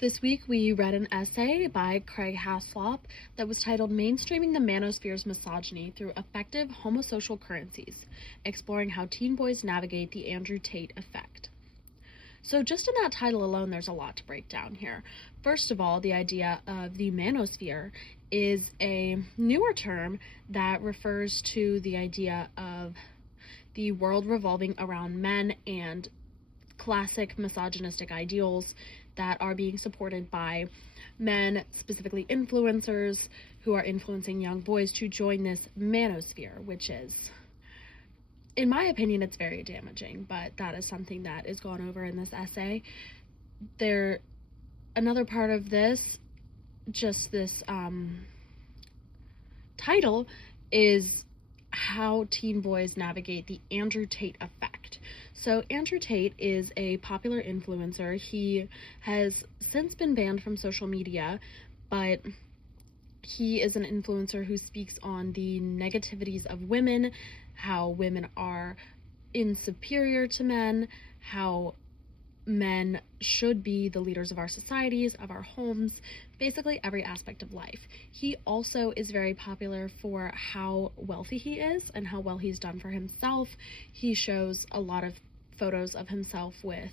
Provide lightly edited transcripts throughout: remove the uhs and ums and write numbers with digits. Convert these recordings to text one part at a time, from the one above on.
This week we read an essay by Craig Haslop that was titled Mainstreaming the Manosphere's Misogyny Through Effective Homosocial Currencies, exploring how teen boys navigate the Andrew Tate effect. So just in that title alone, there's a lot to break down here. First of all, the idea of the manosphere is a newer term that refers to the idea of the world revolving around men and classic misogynistic ideals that are being supported by men, specifically influencers, who are influencing young boys to join this manosphere, which is, in my opinion, it's very damaging, but that is something that is gone over in this essay. Another part of this, just this title, is how teen boys navigate the Andrew Tate effect. So Andrew Tate is a popular influencer. He has since been banned from social media, but he is an influencer who speaks on the negativities of women, how women are inferior to men, how men should be the leaders of our societies, of our homes, basically every aspect of life. He also is very popular for how wealthy he is and how well he's done for himself. He shows a lot of photos of himself with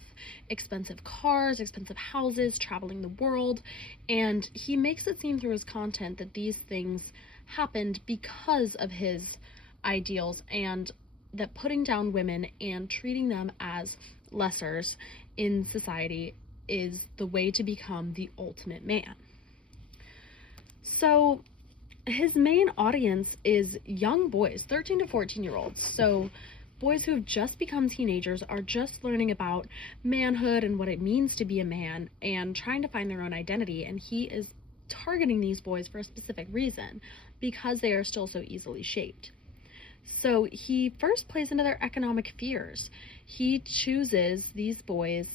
expensive cars, expensive houses, traveling the world, and he makes it seem through his content that these things happened because of his ideals, and that putting down women and treating them as lessers in society is the way to become the ultimate man. So his main audience is young boys, 13 to 14-year-olds. So boys who have just become teenagers are just learning about manhood and what it means to be a man and trying to find their own identity. And he is targeting these boys for a specific reason, because they are still so easily shaped. So he first plays into their economic fears. He chooses these boys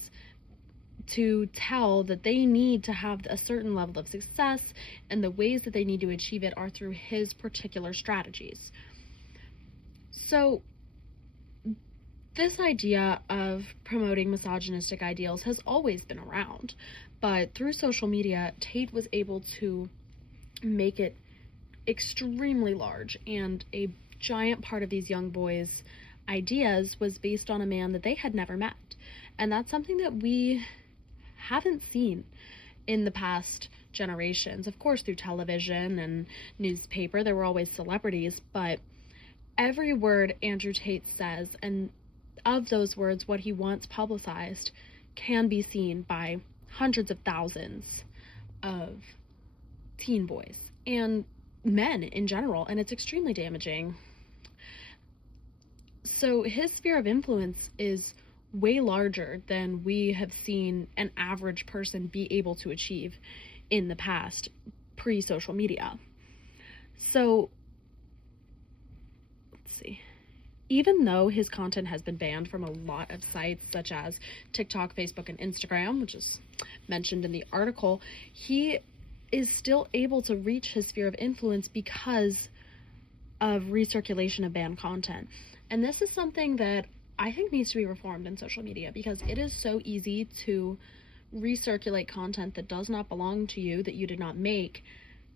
to tell that they need to have a certain level of success, and the ways that they need to achieve it are through his particular strategies. So this idea of promoting misogynistic ideals has always been around, but through social media, Tate was able to make it extremely large, and a giant part of these young boys' ideas was based on a man that they had never met. And that's something that we haven't seen in the past generations. Of course, through television and newspaper, there were always celebrities, but every word Andrew Tate says, and of those words, what he wants publicized, can be seen by hundreds of thousands of teen boys and men in general, and it's extremely damaging. So his sphere of influence is way larger than we have seen an average person be able to achieve in the past, pre-social media. So let's see. Even though his content has been banned from a lot of sites such as TikTok, Facebook, and Instagram, which is mentioned in the article, he is still able to reach his sphere of influence because of recirculation of banned content. And this is something that I think needs to be reformed in social media, because it is so easy to recirculate content that does not belong to you, that you did not make.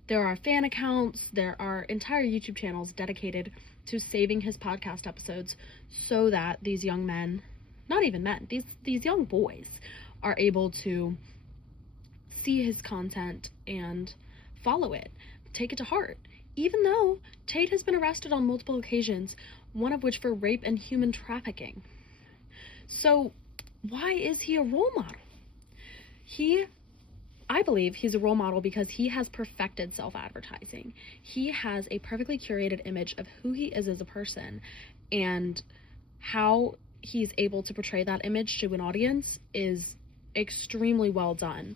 There are fan accounts, there are entire YouTube channels dedicated to saving his podcast episodes so that these young men, not even men, these young boys are able to see his content and follow it, take it to heart. Even though Tate has been arrested on multiple occasions, one of which for rape and human trafficking. So why is he a role model? I believe he's a role model because he has perfected self-advertising. He has a perfectly curated image of who he is as a person, and how he's able to portray that image to an audience is extremely well done.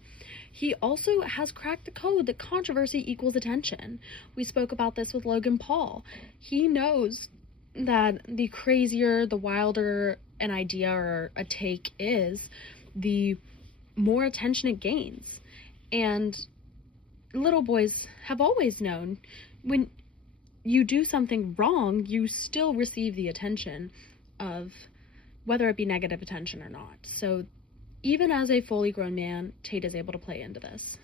He also has cracked the code that controversy equals attention. We spoke about this with Logan Paul. He knows that the crazier, the wilder an idea or a take is, the more attention it gains. And little boys have always known, when you do something wrong, you still receive the attention of, whether it be negative attention or not. So Even as a fully grown man, Tate is able to play into this.